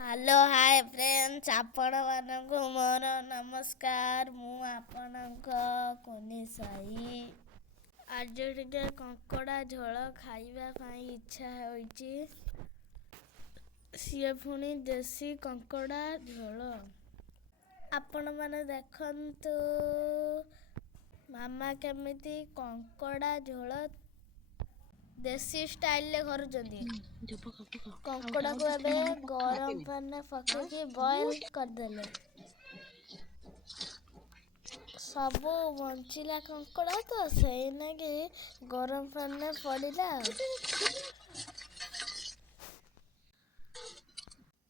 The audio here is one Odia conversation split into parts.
ହ୍ୟାଲୋ ହାଏ ଫ୍ରେଣ୍ଡସ୍, ଆପଣମାନଙ୍କୁ ମୋର ନମସ୍କାର। ମୁଁ ଆପଣଙ୍କ କୁନି ସାଇ। ଆଜି ଟିକେ କଙ୍କଡ଼ା ଝୋଳ ଖାଇବା ପାଇଁ ଇଚ୍ଛା ହୋଇଛି। ସିଏ ପୁଣି ଦେଶୀ କଙ୍କଡ଼ା ଝୋଳ। ଆପଣମାନେ ଦେଖନ୍ତୁ ମାମା କେମିତି କଙ୍କଡ଼ା ଝୋଳ ଦେଶୀ ଷ୍ଟାଇଲରେ କରୁଛନ୍ତି। କଙ୍କଡ଼ାକୁ ଏବେ ଗରମ ପାଣିରେ ପକେଇକି ବଏଲ୍ କରିଦେଲେ। ସବୁ ବଞ୍ଚିଲା କଙ୍କଡ଼ା ତ ସେଇନାଗି ଗରମ ପାଣିରେ ପଡ଼ିଲା ଆଉ।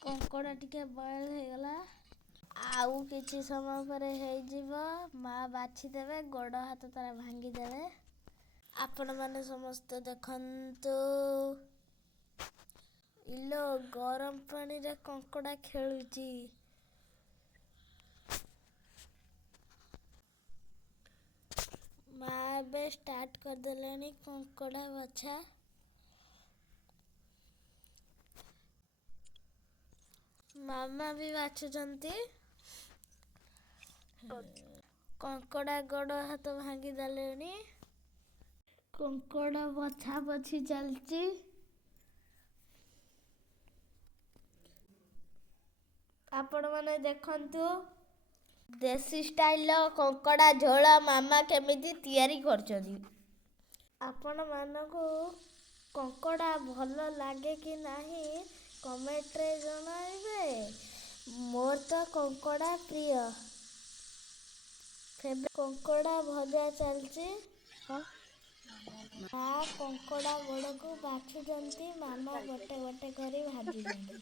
କଙ୍କଡ଼ା ଟିକେ ବଏଲ୍ ହେଇଗଲା। ଆଉ କିଛି ସମୟ ପରେ ହେଇଯିବ। ମା ବାଛିଦେବେ, ଗୋଡ଼ ହାତ ତାର ଭାଙ୍ଗିଦେବେ। ଆପଣମାନେ ସମସ୍ତେ ଦେଖନ୍ତୁ। ଇଲୋ ଗରମ ପାଣିରେ କଙ୍କଡ଼ା ଖେଳୁଛି। ମା ଏବେ ଷ୍ଟାର୍ଟ କରିଦେଲେଣି କଙ୍କଡ଼ା ବଛା। ମାମା ବି ବାଛୁଛନ୍ତି। କଙ୍କଡ଼ା ଗୋଡ଼ ହାତ ଭାଙ୍ଗି ଦେଲେଣି। କଙ୍କଡ଼ା ବଛା ବଛି ଚାଲିଛି। ଆପଣମାନେ ଦେଖନ୍ତୁ ଦେଶୀ ଷ୍ଟାଇଲର କଙ୍କଡ଼ା ଝୋଳ ମାମା କେମିତି ତିଆରି କରୁଛନ୍ତି। ଆପଣମାନଙ୍କୁ କଙ୍କଡ଼ା ଭଲ ଲାଗେ କି ନାହିଁ କମେଣ୍ଟରେ ଜଣାଇବେ। ମୋର ତ କଙ୍କଡ଼ା ପ୍ରିୟ। କଙ୍କଡ଼ା ଭଜା ଚାଲିଛି। ମା କଙ୍କଡ଼ା ଗୋଡ଼କୁ ବାଛୁଛନ୍ତି, ମାମା ଗୋଟେ ଗୋଟେ କରି ଭାଜୁଛନ୍ତି।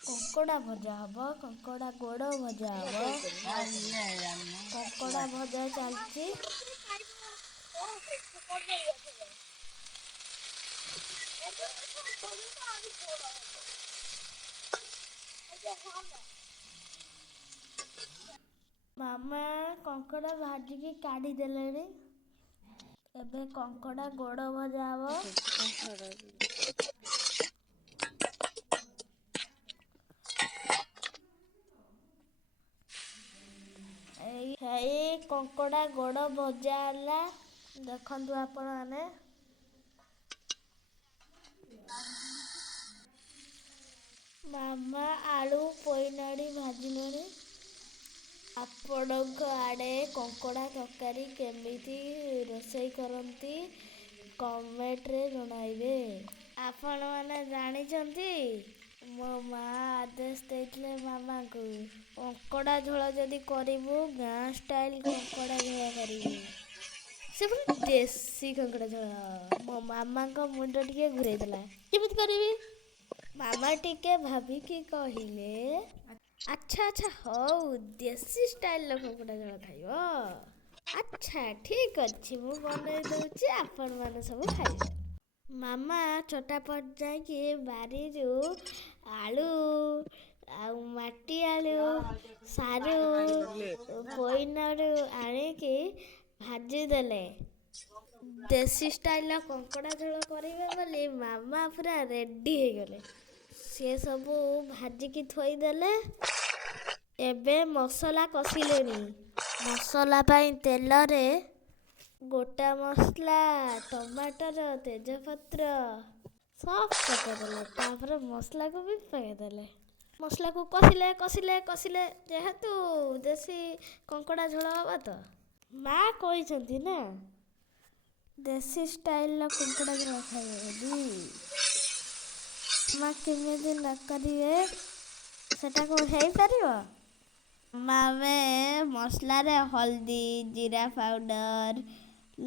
କଙ୍କଡ଼ା ଭଜା ହବ, କଙ୍କଡ଼ା ଗୋଡ଼ ଭଜା ହବ। କଙ୍କଡ଼ା ଭଜା ଚାଲିଛି। ମାମା କଙ୍କଡ଼ା ଭାଜିକି କାଢ଼ିଦେଲେଣି। ଏବେ କଙ୍କଡ଼ା ଗୋଡ଼ ଭଜା ହବ। ଏଇ କଙ୍କଡ଼ା ଗୋଡ଼ ଭଜା ହେଲା। ଦେଖନ୍ତୁ ଆପଣମାନେ। ମାମା ଆଳୁ ପୋଇନାଡ଼ି ଭାଜିଲେଣି। ଆପଣଙ୍କ ଆଡ଼େ କଙ୍କଡ଼ା ତରକାରୀ କେମିତି ରୋଷେଇ କରନ୍ତି କମେଣ୍ଟରେ ଜଣାଇବେ। ଆପଣମାନେ ଜାଣିଛନ୍ତି ମୋ ମା ଆଦେଶ ଦେଇଥିଲେ ମାମାଙ୍କୁ କଙ୍କଡ଼ା ଝୋଳ ଯଦି କରିବୁ ଗାଁ ଷ୍ଟାଇଲ କଙ୍କଡ଼ା ଝୋଳ କରିବୁ। ସେ ପୁଣି ଦେଶୀ କଙ୍କଡ଼ା ଝୋଳ। ମୋ ମାମାଙ୍କ ମୁଣ୍ଡ ଟିକେ ଘୁରେଇ ଦେଲା। କେମିତି କରିବି? ମାମା ଟିକେ ଭାବିକି କହିଲେ ଆଚ୍ଛା ହଉ ଦେଶୀ ଷ୍ଟାଇଲର କଙ୍କଡ଼ା ଝୋଳ ଖାଇବ। ଆଚ୍ଛା ଠିକ୍ ଅଛି, ମୁଁ ବନେଇ ଦେଉଛି, ଆପଣମାନେ ସବୁ ଖାଇବେ। ମାମା ଚଟାପଟ ଯାଇକି ବାରିରୁ ଆଳୁ ଆଉ ମାଟି ଆଳୁ ସାରୁ ପୋଇନାଡ଼ୁ ଆଣିକି ଭାଜିଦେଲେ। ଦେଶୀ ଷ୍ଟାଇଲର କଙ୍କଡ଼ା ଝୋଳ କରିବେ ବୋଲି ମାମା ପୁରା ରେଡ଼ି ହେଇଗଲେ। ସେ ସବୁ ଭାଜିକି ଥୋଇଦେଲେ। ଏବେ ମସଲା କଷିଲେଣି। ମସଲା ପାଇଁ ତେଲରେ ଗୋଟା ମସଲା, ଟମାଟର, ତେଜପତ୍ର ସବୁ ପକେଇଦେଲେ। ତାପରେ ମସଲାକୁ ବି ପକେଇଦେଲେ। ମସଲାକୁ କଷିଲେ ଯେହେତୁ ଦେଶୀ କଙ୍କଡ଼ା ଝୋଳ ହବ ତ ମା କହିଛନ୍ତି ନା ଦେଶୀ ଷ୍ଟାଇଲର କଙ୍କଡ଼ା ଝୋଳ ଖାଇବ ବୋଲି। ମା କେମିତି ନ କରିବେ ସେଟାକୁ ହେଇପାରିବ। ଆମେ ମସଲାରେ ହଳଦୀ, ଜିରା ପାଉଡର,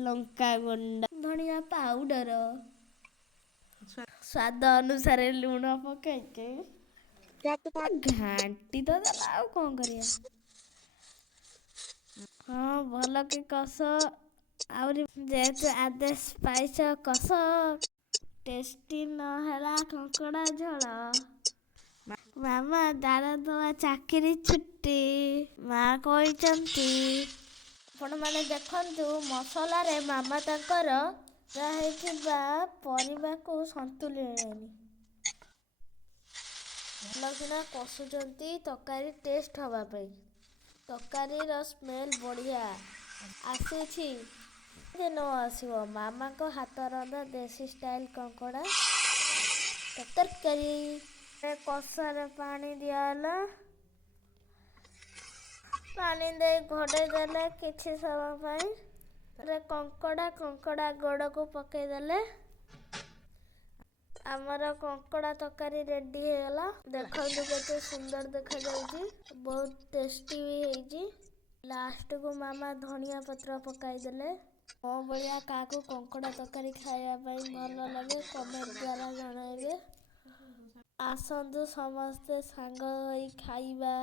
ଲଙ୍କାଗୁଣ୍ଡ, ଧଣିଆ ପାଉଡର, ସ୍ୱାଦ ଅନୁସାରେ ଲୁଣ ପକେଇକି ଘାଣ୍ଟି ତ ଦେଲା, ଆଉ କଣ କରିବା। ହଁ ଭଲ କି କଷ। ଆହୁରି ଯେହେତୁ ଆଦେଶ ପାଇଛ କଷ। ଟେଷ୍ଟି ନହେଲା କଙ୍କଡ଼ା ଝୋଳ ମାମା ଦାର ଦେବା ଚାକିରି ଛୁଟି। ମା କହିଛନ୍ତି। ଆପଣମାନେ ଦେଖନ୍ତୁ ମସଲାରେ ମାମା ତାଙ୍କର ହେଇଥିବା ପରିବାକୁ ସନ୍ତୁଳିଲେଣି। ଭଲକିନା କଷୁଛନ୍ତି ତରକାରୀ ଟେଷ୍ଟ ହେବା ପାଇଁ। ତରକାରୀର ସ୍ମେଲ୍ ବଢ଼ିଆ ଆସିଛି। ଯେ ନ ଆସିବ ମାମାଙ୍କ ହାତ ରନ୍ଧା ଦେଶୀ ଷ୍ଟାଇଲ୍ କଙ୍କଡ଼ା ତରକାରୀ। କଷାରେ ପାଣି ଦିଆହେଲା। ପାଣି ଦେଇ ଘୋଡ଼େଇ ଦେଲେ କିଛି ସମୟ ପାଇଁ। କଙ୍କଡ଼ା ଗୋଡ଼କୁ ପକେଇଦେଲେ। ଆମର କଙ୍କଡ଼ା ତରକାରୀ ରେଡ଼ି ହେଇଗଲା। ଦେଖନ୍ତୁ କେତେ ସୁନ୍ଦର ଦେଖାଯାଉଛି, ବହୁତ ଟେଷ୍ଟି ବି ହେଇଛି। ଲାଷ୍ଟକୁ ମାମା ଧନିଆ ପତ୍ର ପକାଇଦେଲେ। ମୋ ଭଳିଆ କାହାକୁ କଙ୍କଡ଼ା ତରକାରୀ ଖାଇବା ପାଇଁ ଭଲ ଲାଗେ କମେଣ୍ଟ ଦ୍ୱାରା ଜଣାଇବେ। ଆସନ୍ତୁ ସମସ୍ତେ ସାଙ୍ଗ ହୋଇ ଖାଇବା।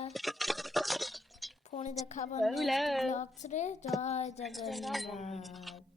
ପୁଣି ଦେଖାହେବ ନେକ୍ସଟ ବ୍ଲଗ୍ସରେ। ଜୟ ଜଗନ୍ନାଥ।